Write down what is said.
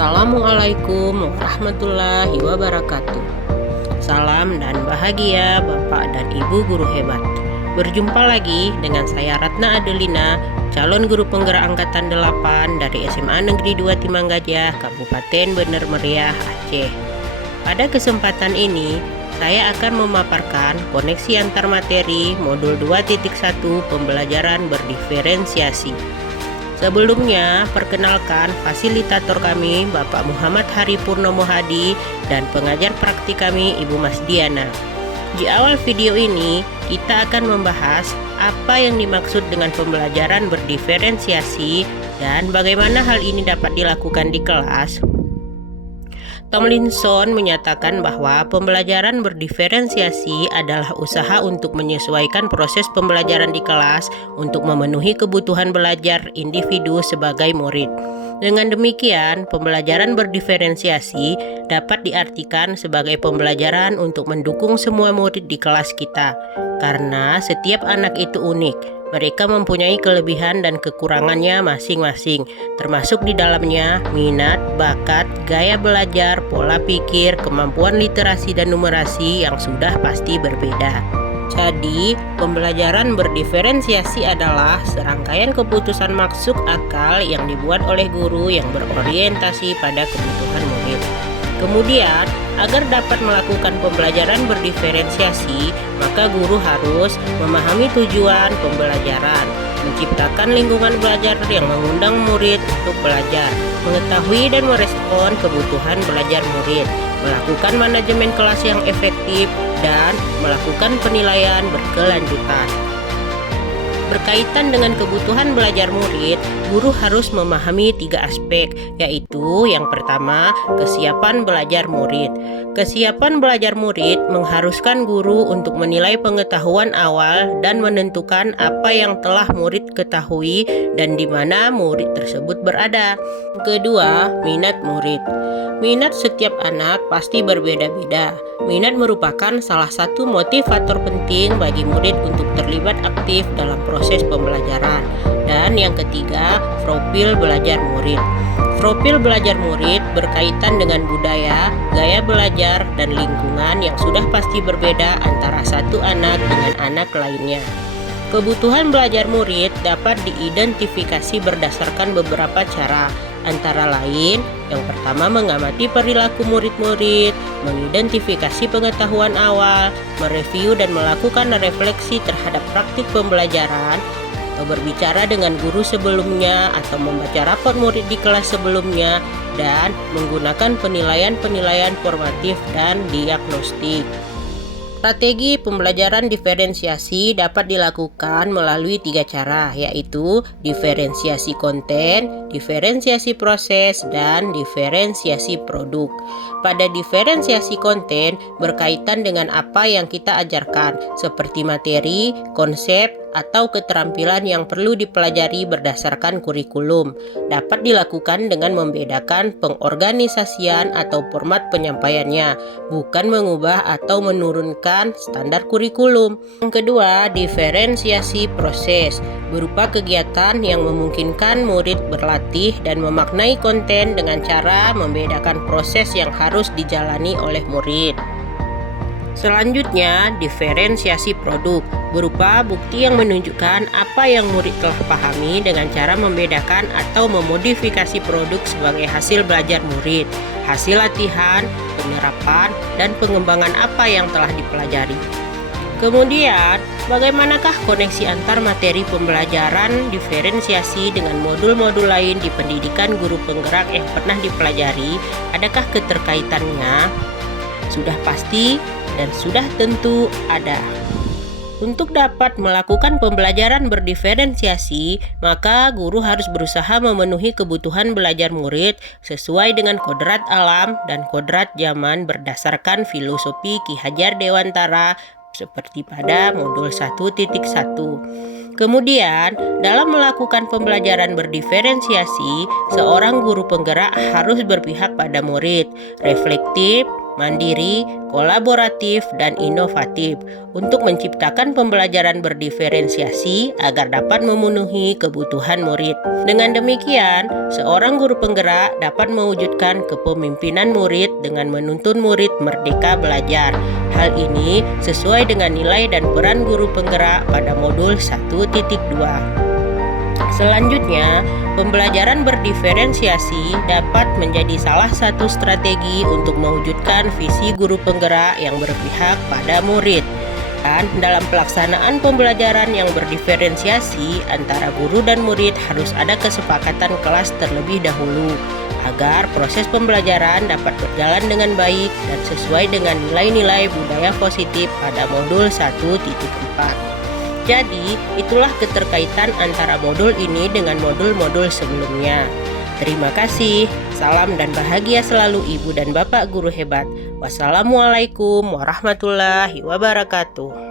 Assalamualaikum warahmatullahi wabarakatuh. Salam dan bahagia Bapak dan Ibu guru hebat. Berjumpa lagi dengan saya Ratna Adelina, calon guru penggerak angkatan 8 dari SMA Negeri 2 Timanggajah, Kabupaten Bener Meriah, Aceh. Pada kesempatan ini, saya akan memaparkan koneksi antar materi modul 2.1 pembelajaran berdiferensiasi. Sebelumnya, perkenalkan fasilitator kami Bapak Muhammad Hari Purnomo Hadi dan pengajar praktik kami Ibu Mas Diana. Di awal video ini, kita akan membahas apa yang dimaksud dengan pembelajaran berdiferensiasi dan bagaimana hal ini dapat dilakukan di kelas. Tomlinson menyatakan bahwa pembelajaran berdiferensiasi adalah usaha untuk menyesuaikan proses pembelajaran di kelas untuk memenuhi kebutuhan belajar individu sebagai murid. Dengan demikian, pembelajaran berdiferensiasi dapat diartikan sebagai pembelajaran untuk mendukung semua murid di kelas kita, karena setiap anak itu unik. Mereka mempunyai kelebihan dan kekurangannya masing-masing, termasuk di dalamnya minat, bakat, gaya belajar, pola pikir, kemampuan literasi dan numerasi yang sudah pasti berbeda. Jadi, pembelajaran berdiferensiasi adalah serangkaian keputusan maksud akal yang dibuat oleh guru yang berorientasi pada kebutuhan murid. Kemudian, agar dapat melakukan pembelajaran berdiferensiasi, maka guru harus memahami tujuan pembelajaran, menciptakan lingkungan belajar yang mengundang murid untuk belajar, mengetahui dan merespon kebutuhan belajar murid, melakukan manajemen kelas yang efektif, dan melakukan penilaian berkelanjutan. Berkaitan dengan kebutuhan belajar murid, guru harus memahami 3 aspek, yaitu yang pertama, kesiapan belajar murid. Kesiapan belajar murid mengharuskan guru untuk menilai pengetahuan awal dan menentukan apa yang telah murid ketahui dan di mana murid tersebut berada. Kedua, minat murid. Minat setiap anak pasti berbeda-beda. Minat merupakan salah satu motivator penting bagi murid untuk terlibat aktif dalam proses pembelajaran. Dan yang ketiga, profil belajar murid. Profil belajar murid berkaitan dengan budaya, gaya belajar, dan lingkungan yang sudah pasti berbeda antara satu anak dengan anak lainnya. Kebutuhan belajar murid dapat diidentifikasi berdasarkan beberapa cara, antara lain yang pertama mengamati perilaku murid-murid, mengidentifikasi pengetahuan awal, mereview dan melakukan refleksi terhadap praktik pembelajaran, atau berbicara dengan guru sebelumnya atau membaca rapor murid di kelas sebelumnya, dan menggunakan penilaian-penilaian formatif dan diagnostik. Strategi pembelajaran diferensiasi dapat dilakukan melalui 3 cara, yaitu diferensiasi konten, diferensiasi proses, dan diferensiasi produk. Pada diferensiasi konten berkaitan dengan apa yang kita ajarkan, seperti materi, konsep, atau keterampilan yang perlu dipelajari berdasarkan kurikulum. Dapat dilakukan dengan membedakan pengorganisasian atau format penyampaiannya, bukan mengubah atau menurunkan standar kurikulum. Yang kedua, diferensiasi proses, berupa kegiatan yang memungkinkan murid berlatih dan memaknai konten dengan cara membedakan proses yang harus dijalani oleh murid. Selanjutnya, diferensiasi produk, berupa bukti yang menunjukkan apa yang murid telah pahami dengan cara membedakan atau memodifikasi produk sebagai hasil belajar murid, hasil latihan, penerapan, dan pengembangan apa yang telah dipelajari. Kemudian, bagaimanakah koneksi antar materi pembelajaran diferensiasi dengan modul-modul lain di pendidikan guru penggerak yang pernah dipelajari? Adakah keterkaitannya? Sudah pasti dan sudah tentu ada. Untuk dapat melakukan pembelajaran berdiferensiasi, maka guru harus berusaha memenuhi kebutuhan belajar murid sesuai dengan kodrat alam dan kodrat zaman berdasarkan filosofi Ki Hajar Dewantara seperti pada modul 1.1. Kemudian, dalam melakukan pembelajaran berdiferensiasi, seorang guru penggerak harus berpihak pada murid, reflektif, mandiri, kolaboratif, dan inovatif untuk menciptakan pembelajaran berdiferensiasi agar dapat memenuhi kebutuhan murid. Dengan demikian, seorang guru penggerak dapat mewujudkan kepemimpinan murid dengan menuntun murid merdeka belajar. Hal ini sesuai dengan nilai dan peran guru penggerak pada modul 1.2. Selanjutnya, pembelajaran berdiferensiasi dapat menjadi salah satu strategi untuk mewujudkan visi guru penggerak yang berpihak pada murid. Dan dalam pelaksanaan pembelajaran yang berdiferensiasi antara guru dan murid harus ada kesepakatan kelas terlebih dahulu agar proses pembelajaran dapat berjalan dengan baik dan sesuai dengan nilai-nilai budaya positif pada modul 1.4. Jadi, itulah keterkaitan antara modul ini dengan modul-modul sebelumnya. Terima kasih. Salam dan bahagia selalu Ibu dan Bapak guru hebat. Wassalamualaikum warahmatullahi wabarakatuh.